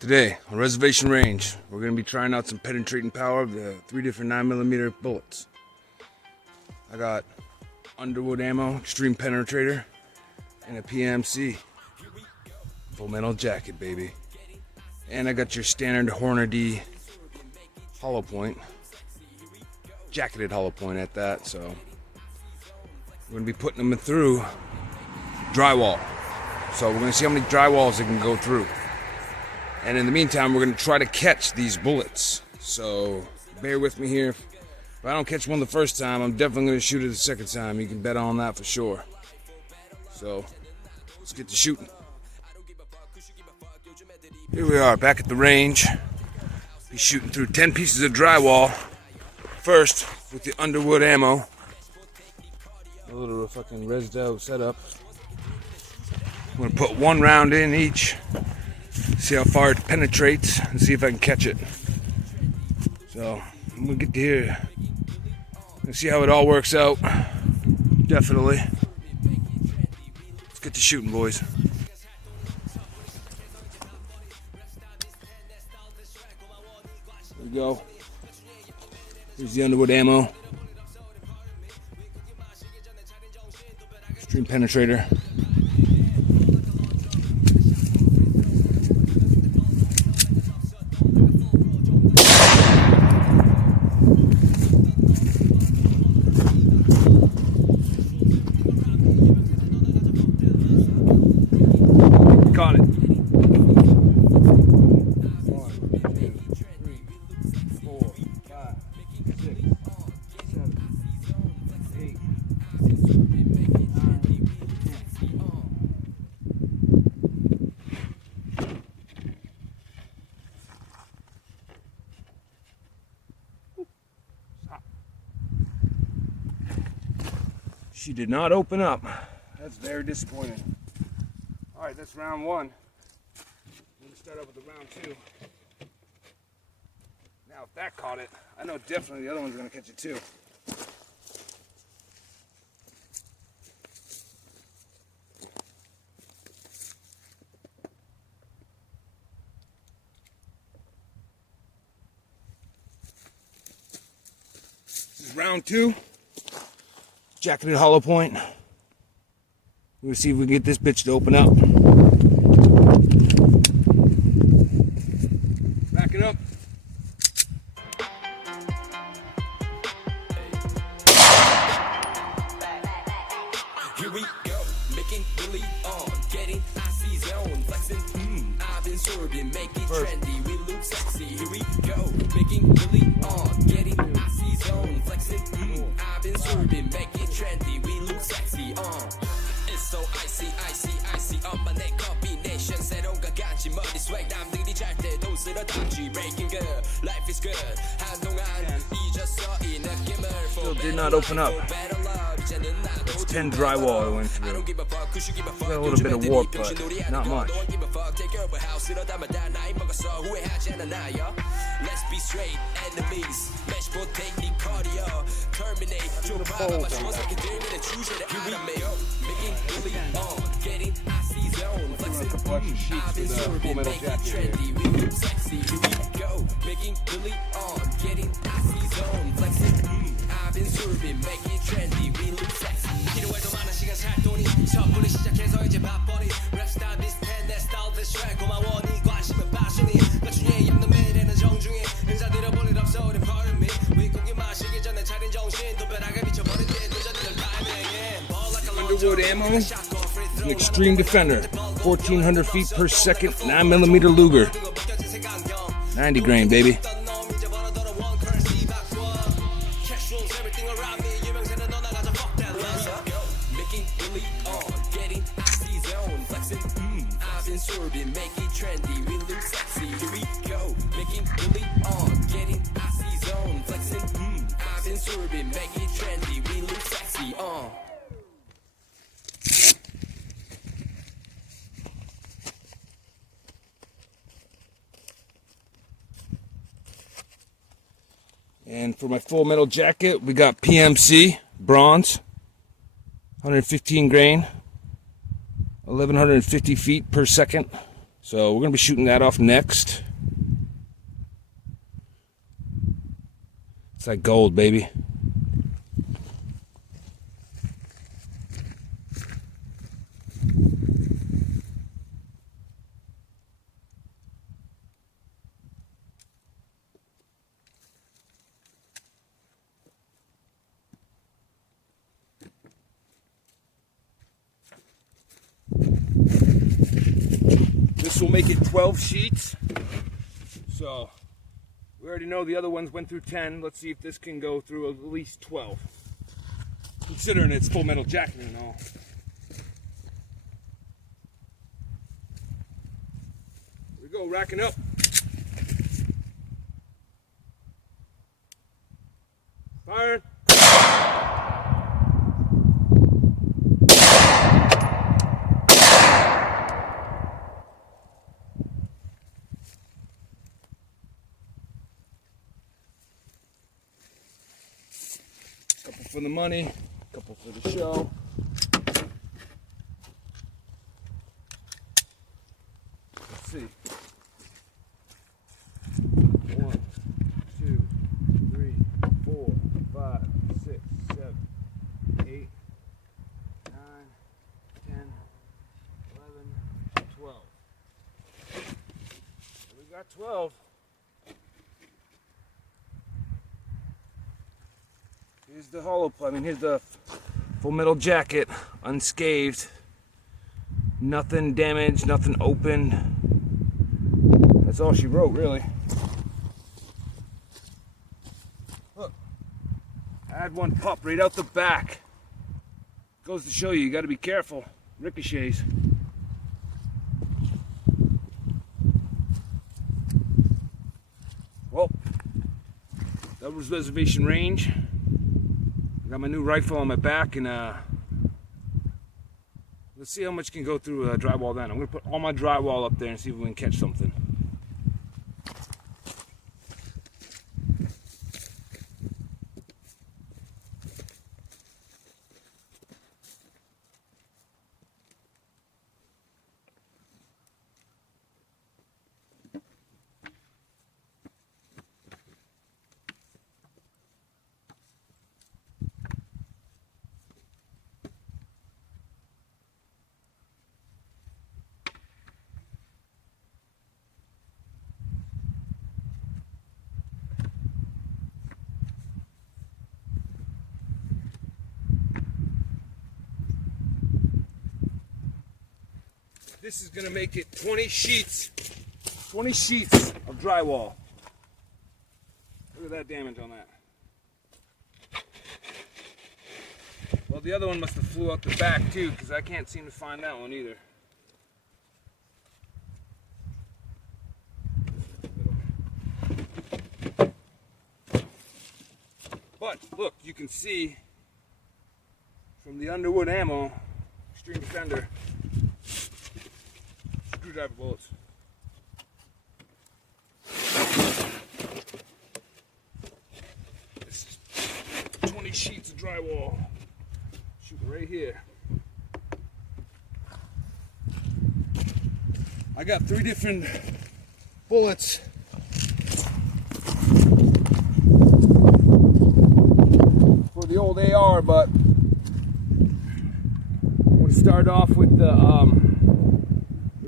Today on Reservation Range, we're going to be trying out some penetrating power of the 3 different 9mm bullets. I got Underwood ammo, extreme penetrator, and a PMC. Full metal jacket, baby. And I got your standard Hornady hollow point. Jacketed hollow point at that, so we're going to be putting them through drywall. So we're going to see how many drywalls they can go through. And in the meantime, we're going to try to catch these bullets. So bear with me here. If I don't catch one the first time, I'm definitely going to shoot it the second time. You can bet on that for sure. So let's get to shooting. Here we are back at the range. He's shooting through 10 pieces of drywall. First with the Underwood ammo. A little fucking rezzed out setup. I'm going to put one round in each. See how far it penetrates and see if I can catch it. So I'm gonna get to here and see how it all works out. Definitely. Let's get to shooting, boys. Here we go. Here's the Underwood ammo. Extreme penetrator. Got it. 1, 2, 3, 4, 5, 6, 7, 8, 9, 10. She did not open up. That's very disappointing. Alright, that's round one. I'm going to start up with the round two. Now, if that caught it, I know definitely the other one's going to catch it too. This is round two. Jacketed hollow point. We're going to see if we can get this bitch to open up. Back it up. Here we go, making really on, getting icy zone, flexing, I've been sorbing, make it trendy, we look sexy. Here we go, making really on, getting icy zone, flexing, I've been sorbing, make it trendy, we look sexy, It's so icy, icy, icy, 엄마 내 combination, 새로운 것 같이 머리 swag, 남들이 잘 때도 쓸어담지, breaking good, life is good, 한동안 잊었어 이 느낌을. Still did not open up. It's 10 drywall I went through. Got a little bit of warp, but not much. Let's be straight enemies. Match for technique cardio. Terminate. 좀 봐봐. 정확하게 들면 주제를 알아매요. Making really on. Getting icy zone. Flexing. I've been serving. Make it trendy. We look sexy. Here we go. Making really on. Getting icy zone. Flexing. I've been serving. Make it trendy. We look sexy. 필요해도 많은 시간 살 돈이 섣불리 시작해서 이제 밥벌이 랩스타일 비슷해 내 스타일 대쉬 고마워 네 관심은 passion이 나중에 엮는 매일에는 정중히 인사드려 볼 일 없어 우린 pardon me 윗고기 마시기 전에 차린 정신 또 벼락에 미쳐버린 뒤에 늦어지는 타이밍에 Underwood ammo, an extreme defender, 1400 feet per second, 9mm Luger, 90 grain, baby. Make it trendy, we look sexy. Here we go, making really on, getting icy zone, flexing. I've been sorbing, make it trendy, we look sexy. And for my full metal jacket, we got PMC bronze, 115 grain, 1150 feet per second. So we're gonna be shooting that off next. It's like gold, baby. This will make it 12 sheets. So we already know the other ones went through 10. Let's see if this can go through at least 12. Considering it's full metal jacketing and all. Here we go, racking up. Firing. Couple for the money, couple for the show. Let's see. 1, 2, 3, 4, 5, 6, 7, 8, 9, 10, 11, 12. We got 12. Here's the hollow, here's the full metal jacket, unscathed, nothing damaged, nothing open. That's all she wrote, really. Look, I had one pop right out the back. Goes to show you got to be careful. Ricochets. Well, that was reservation range. Got my new rifle on my back, and let's see how much can go through drywall then. I'm gonna put all my drywall up there and see if we can catch something. This is gonna make it 20 sheets. 20 sheets of drywall. Look at that damage on that. Well, the other one must have flew out the back too, because I can't seem to find that one either. But look, you can see from the Underwood ammo, Extreme Defender, screwdriver bullets. This is 20 sheets of drywall. Shooting right here. I got 3 different bullets. For the old AR, but I'm going to start off with the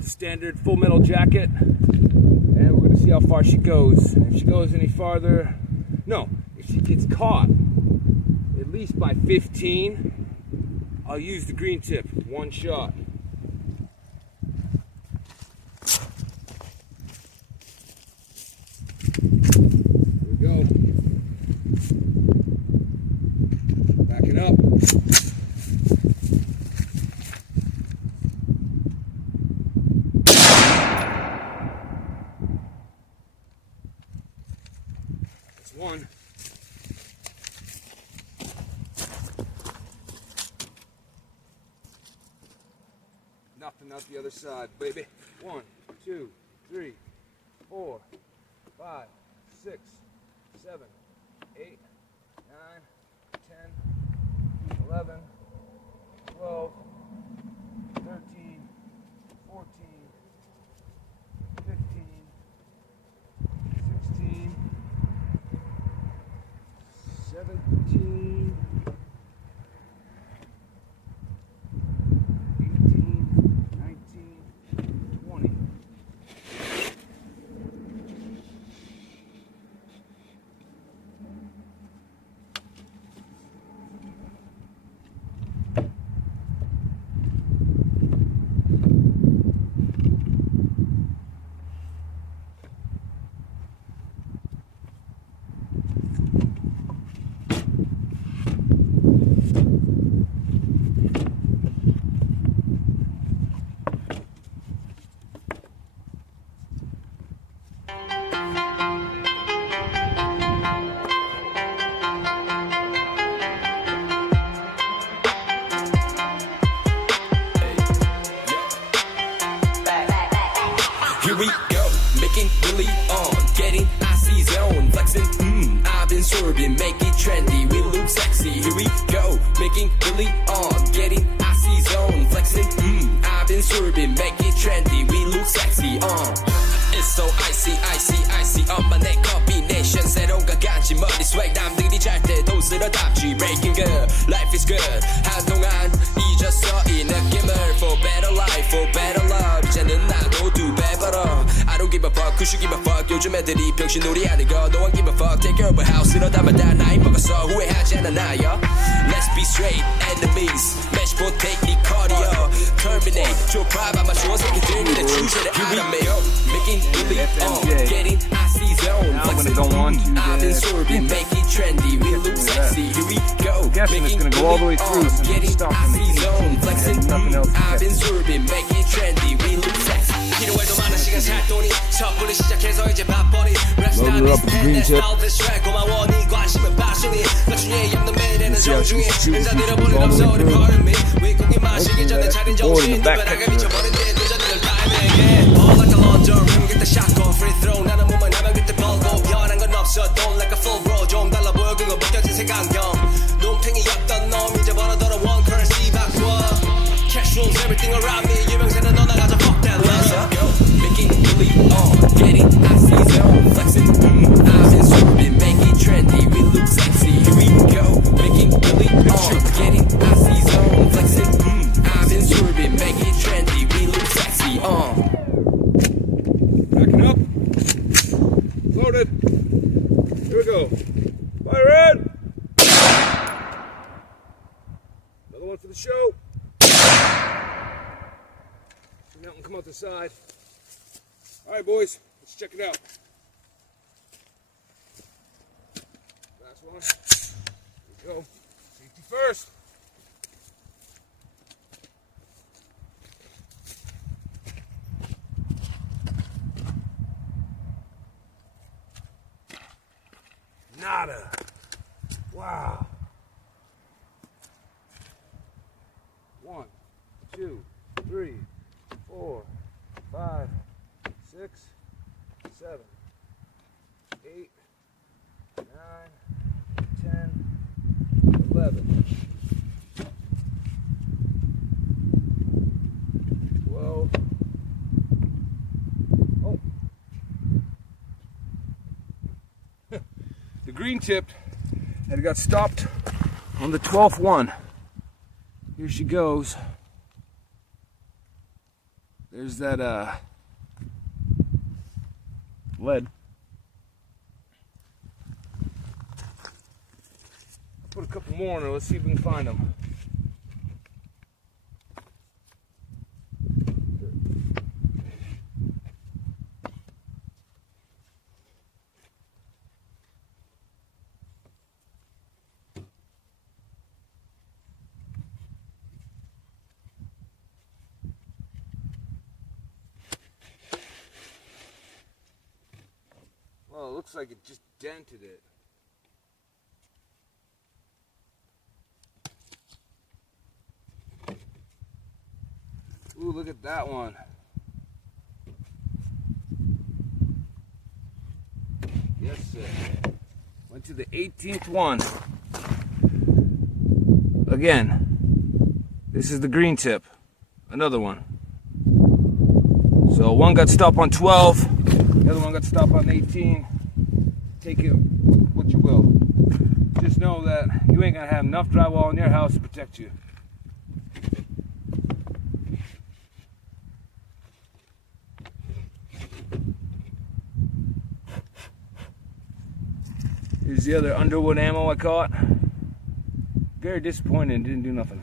standard full metal jacket, and we're going to see how far she goes. And if she goes any farther, no, if she gets caught at least by 15, I'll use the green tip, one shot. Here we go. Backing up. One. Nothing out the other side, baby. 1, 2, 3, 4, 5, 6, 7, 8, 9, 10, 11, 12, 13, 14, swerving, make it trendy. We look sexy, here we go, making really on, getting icy zone, flexing. I've been swerving, make it trendy. We look sexy, It's so icy, icy, icy. 엄마 내 combination 새로운 가간지 머리 swag 남들이 잘 때도 쓸어담지. Breaking good, life is good. 한동안 잊었어 이 느낌을. For better life, for better love. 이제는 나도 두 배 벌어. I don't give a fuck, who should give a fuck. 요즘 애들이 병신놀이 하는 거. No one give a fuck. Take over house로 담아다 나이 먹었어. 후회하지 않아 나요. Let's be straight, enemies. Match technique, cardio. Terminate, 좁아봐 맞춰 새끼들 니네 주제를 알아매요. Making really on, getting icy zone. Flexing, I've been swerving, make it trendy. We look sexy, here we go. Making gonna go all the way through on, since getting it's stuck in the icy zone. Flexing, nothing else to I've get. been swerving, make it trendy. We look sexy. 필요해도 많은 시간 살 돈이 섣불리 시작해서 이제 밥벌이. Load her up with the green tip. 고마워 네 관심은 passion이. 나중에 엽는 매일에는 정중히. 인사드려 볼 일 all the 없어 way 우리 through. pardon me. 윗공기 마시기 전에 차린 정신. 누벼나가 미쳐버린 데 늦어지는 타이밍에. Ball like a launcher, ring get the shotgun. Free throw 나는 몸만 하면 그때 벌고. 변한 건 없어, don't like a full bro. 좀 달라 보여 그거 벗겨진 색안경. 눈탱이였던 놈 이제 벌어더러 one currency 바꿔. Cash rules everything around me. 유명세는 너 나가자 fuck that love. Making really on, getting icy zone, flexing. I've been swerving, make it trendy. We look sexy, here we go. Making really on, getting icy zone, flexing. I've been swerving, make it trendy. We look sexy, Backing up. Loaded. Here we go. Fire in. Another one for the show. See that one come out the side. All right, boys, let's check it out. Last one. Here we go. Safety first. Nada. Wow. 1, 2, 3, 4, 5, 6, 7, 8, 9, 10, 11, 12. Oh. The green tip had got stopped on the 12th one. Here she goes. There's that lead. I'll put a couple more in there. Let's see if we can find them. Well, it looks like it just dented it. Ooh, look at that one. Yes, sir. Went to the 18th one. Again, this is the green tip. Another one. So one got stopped on 12. The other one got stopped on 18. Take it what you will. Just know that you ain't gonna have enough drywall in your house to protect you. Here's the other Underwood ammo I caught. Very disappointed, didn't do nothing.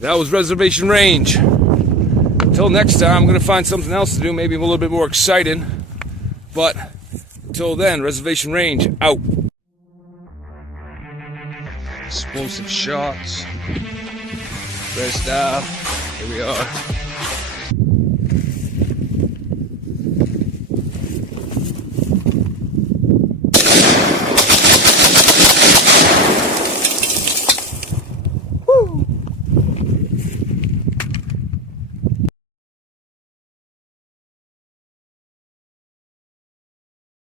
That was Reservation Range. Until next time, I'm going to find something else to do, maybe a little bit more exciting. But until then, Reservation Range, out. Explosive shots. Rest out. Here we are.